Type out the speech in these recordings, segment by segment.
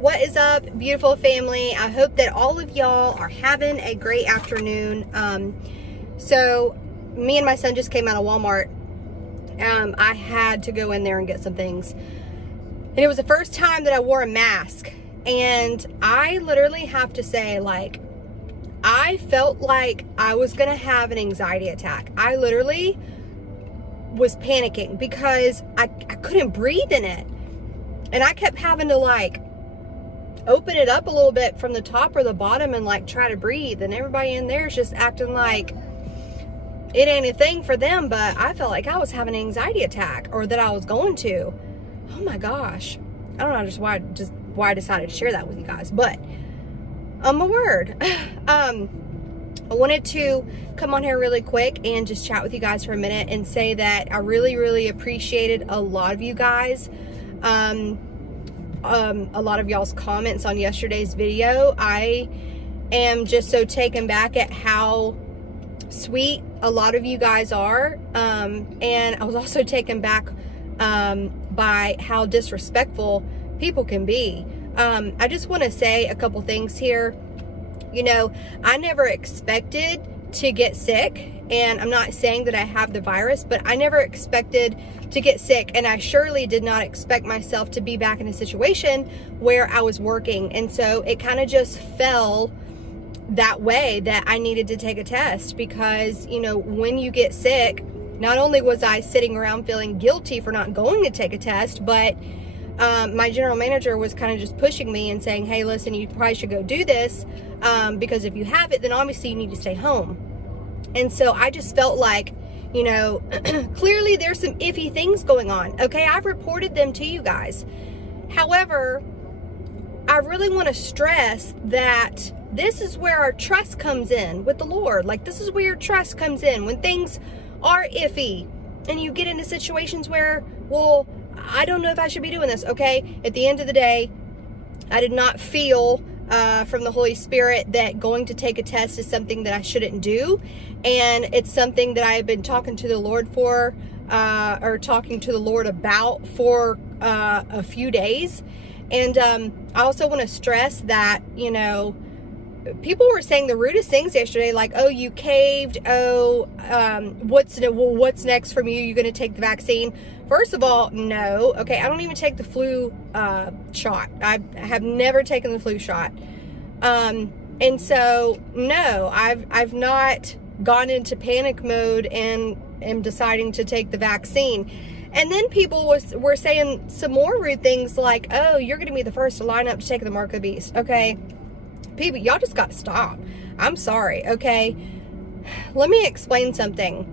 What is up, beautiful family? I hope that all of y'all are having a great afternoon. So me and my son just came out of Walmart. I had to go in there and get some things. And it was the first time that I wore a mask. And I literally have to say, like, I felt like I was going to have an anxiety attack. I literally was panicking because I couldn't breathe in it. And I kept having to, like, open it up a little bit from the top or the bottom and, like, try to breathe. And everybody in there is just acting like it ain't a thing for them. But I felt like I was having an anxiety attack, or that I was going to. Oh my gosh. I don't know why I decided to share that with you guys. But, my word. I wanted to come on here really quick and just chat with you guys for a minute and say that I really, really appreciated a lot of you guys. A lot of y'all's comments on yesterday's video. I am just so taken back at how sweet a lot of you guys are. And I was also taken back by how disrespectful people can be. I just want to say a couple things here. You know, I never expected to get sick, and I'm not saying that I have the virus, but I never expected to get sick, and I surely did not expect myself to be back in a situation where I was working. And so it kind of just fell that way that I needed to take a test, because, you know, when you get sick, not only was I sitting around feeling guilty for not going to take a test, but my general manager was kind of just pushing me and saying, hey, listen, you probably should go do this, because if you have it, then obviously you need to stay home. And so I just felt like, you know, clearly there's some iffy things going on. Okay, I've reported them to you guys. However, I really want to stress that this is where our trust comes in with the Lord. Like, this is where your trust comes in when things are iffy and you get into situations where, well, I don't know if I should be doing this. Okay, at the end of the day, I did not feel from the Holy Spirit that going to take a test is something that I shouldn't do. And it's something that I have been talking to the Lord for, or talking to the Lord about for a few days. And I also want to stress that, you know, people were saying the rudest things yesterday, like, oh, you caved, oh, what's next from you? You're going to take the vaccine? First of all, no. Okay, I don't even take the flu shot. I have never taken the flu shot. And so, no, I've not gone into panic mode and am deciding to take the vaccine. And then people were saying some more rude things like, oh, you're going to be the first to line up to take the mark of the beast. Okay, people, y'all just got to stop. I'm sorry, okay? Let me explain something.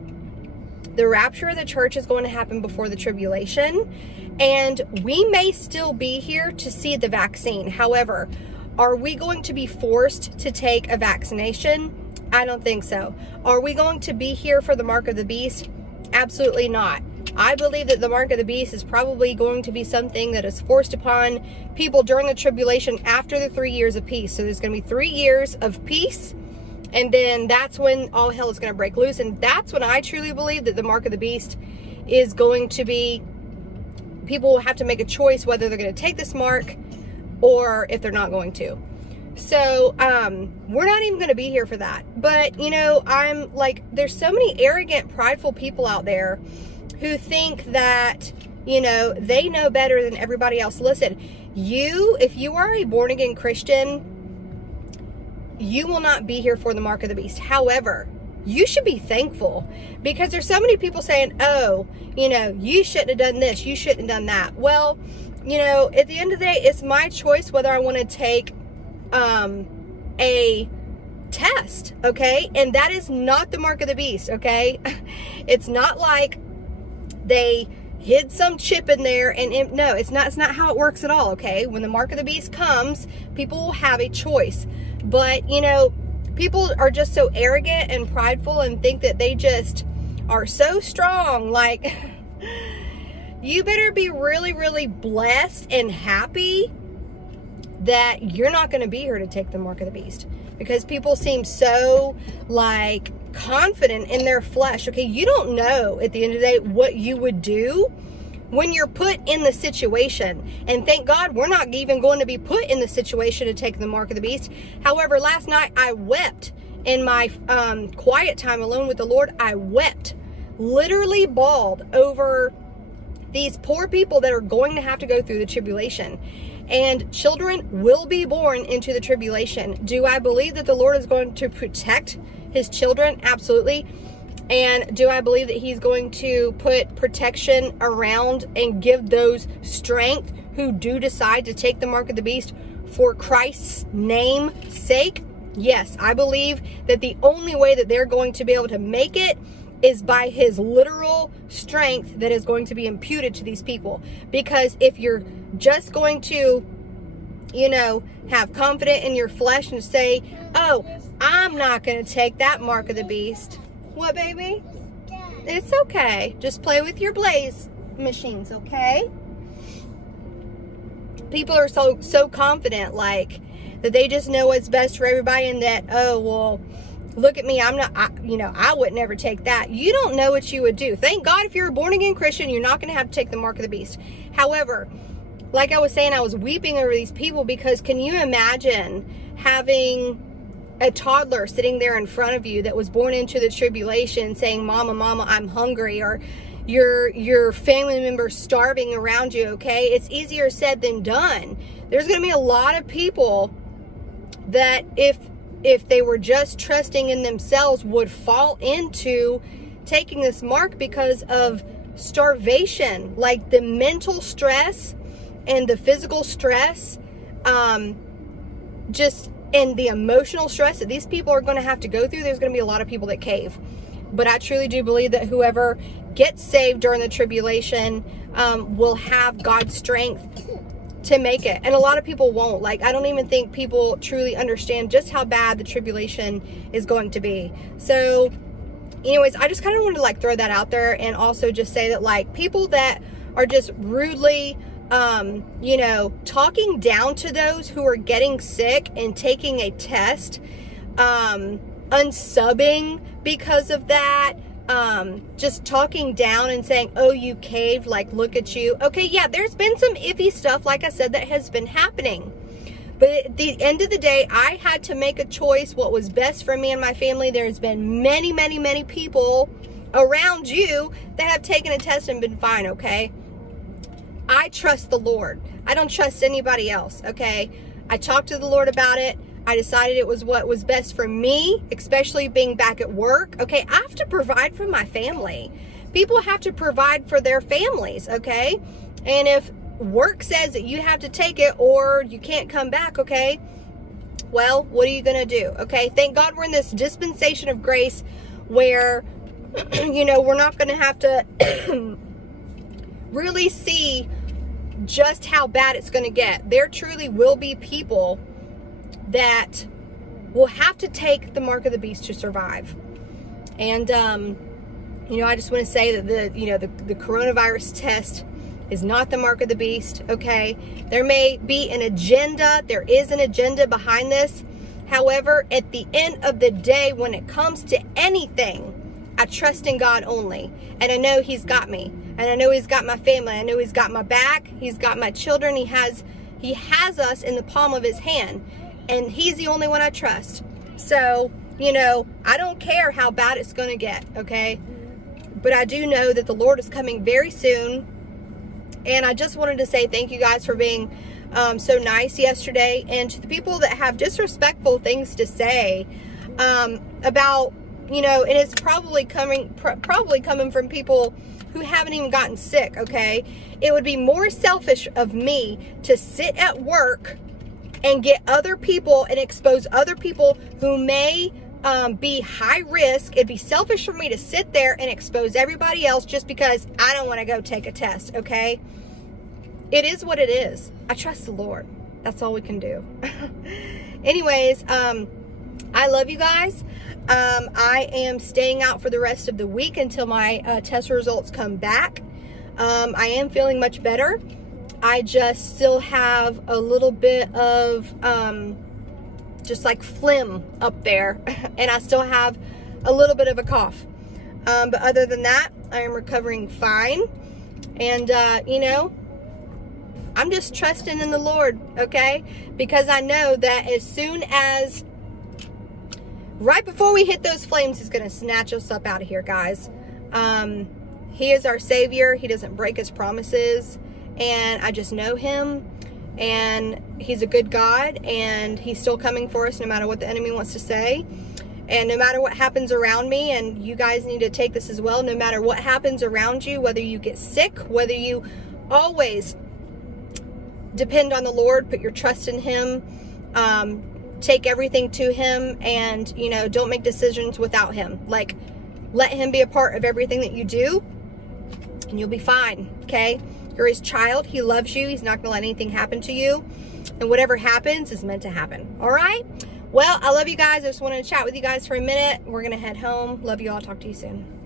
The rapture of the church is going to happen before the tribulation, and we may still be here to see the vaccine. However, are we going to be forced to take a vaccination? I don't think so. Are we going to be here for the mark of the beast? Absolutely not. I believe that the mark of the beast is probably going to be something that is forced upon people during the tribulation after the 3 years of peace. So there's going to be 3 years of peace, and then that's when all hell is going to break loose. And that's when I truly believe that the mark of the beast is going to be, people will have to make a choice whether they're going to take this mark or if they're not going to. So, we're not even going to be here for that. But, you know, I'm like, there's so many arrogant, prideful people out there who think that, you know, they know better than everybody else. Listen, if you are a born-again Christian, you will not be here for the mark of the beast. However, you should be thankful, because there's so many people saying, oh, you know, you shouldn't have done this, you shouldn't have done that. Well, you know, at the end of the day, it's my choice whether I want to take a test, okay? And that is not the mark of the beast, okay? It's not like they hid some chip in there, and no, it's not how it works at all, okay? When the mark of the beast comes, people will have a choice. But, you know, people are just so arrogant and prideful and think that they just are so strong. Like, you better be really, really blessed and happy that you're not going to be here to take the mark of the beast, because people seem so, like, confident in their flesh. Okay, you don't know at the end of the day what you would do when you're put in the situation. And thank God we're not even going to be put in the situation to take the mark of the beast. However, last night I wept in my quiet time alone with the Lord. I wept, literally bawled over these poor people that are going to have to go through the tribulation. And children will be born into the tribulation. Do I believe that the Lord is going to protect his children? Absolutely. And do I believe that he's going to put protection around and give those strength who do decide to take the mark of the beast for Christ's name's sake? Yes, I believe that the only way that they're going to be able to make it is by his literal strength that is going to be imputed to these people. Because if you're just going to, you know, have confidence in your flesh and say, oh, I'm not going to take that mark of the beast. What, baby? It's okay. Just play with your blaze machines, okay? People are so confident, like, that they just know what's best for everybody, and that, oh, well, look at me, I would never take that. You don't know what you would do. Thank God if you're a born-again Christian, you're not going to have to take the mark of the beast. However, like I was saying, I was weeping over these people, because can you imagine having a toddler sitting there in front of you that was born into the tribulation saying, Mama, Mama, I'm hungry, or your family member starving around you, okay? It's easier said than done. There's going to be a lot of people that if they were just trusting in themselves would fall into taking this mark because of starvation, like the mental stress and the physical stress, and the emotional stress that these people are going to have to go through. There's going to be a lot of people that cave. But I truly do believe that whoever gets saved during the tribulation will have God's strength to make it. And a lot of people won't. Like, I don't even think people truly understand just how bad the tribulation is going to be. So anyways, I just kind of wanted to like throw that out there, and also just say that, like, people that are just rudely you know, talking down to those who are getting sick and taking a test, unsubbing because of that, just talking down and saying, oh, you caved, like, look at you. Okay, yeah, there's been some iffy stuff, like I said, that has been happening. But at the end of the day, I had to make a choice what was best for me and my family. There's been many, many, many people around you that have taken a test and been fine, okay? I trust the Lord. I don't trust anybody else, okay? I talked to the Lord about it. I decided it was what was best for me, especially being back at work, okay? I have to provide for my family. People have to provide for their families, okay? And if work says that you have to take it or you can't come back, okay? Well, what are you going to do, okay? Thank God we're in this dispensation of grace where, you know, we're not going to have to really see just how bad it's going to get. There truly will be people that will have to take the mark of the beast to survive. And, you know, I just want to say that the coronavirus test is not the mark of the beast, okay? There may be an agenda. There is an agenda behind this. However, at the end of the day, when it comes to anything, I trust in God only. And I know he's got me. And I know he's got my family. I know he's got my back. He's got my children. He has us in the palm of his hand. And he's the only one I trust. So, you know, I don't care how bad it's going to get, okay? But I do know that the Lord is coming very soon. And I just wanted to say thank you guys for being so nice yesterday. And to the people that have disrespectful things to say about, you know, and it's probably coming from people who haven't even gotten sick, okay? It would be more selfish of me to sit at work and get other people and expose other people who may be high risk. It'd be selfish for me to sit there and expose everybody else just because I don't want to go take a test, okay? It is what it is. I trust the Lord. That's all we can do. Anyways, I love you guys. I am staying out for the rest of the week until my test results come back. I am feeling much better. I just still have a little bit of just like phlegm up there, and I still have a little bit of a cough. But other than that, I am recovering fine. And, you know, I'm just trusting in the Lord, okay? Because I know that as soon as, right before we hit those flames, He's going to snatch us up out of here, guys. He is our Savior. He doesn't break His promises. And I just know Him. And He's a good God. And He's still coming for us no matter what the enemy wants to say. And no matter what happens around me, and you guys need to take this as well, no matter what happens around you, whether you get sick, whether you always depend on the Lord, put your trust in Him, take everything to Him, and, you know, don't make decisions without Him. Like, let Him be a part of everything that you do, and you'll be fine, okay? You're His child. He loves you. He's not going to let anything happen to you, and whatever happens is meant to happen, all right? Well, I love you guys. I just wanted to chat with you guys for a minute. We're going to head home. Love you all. Talk to you soon.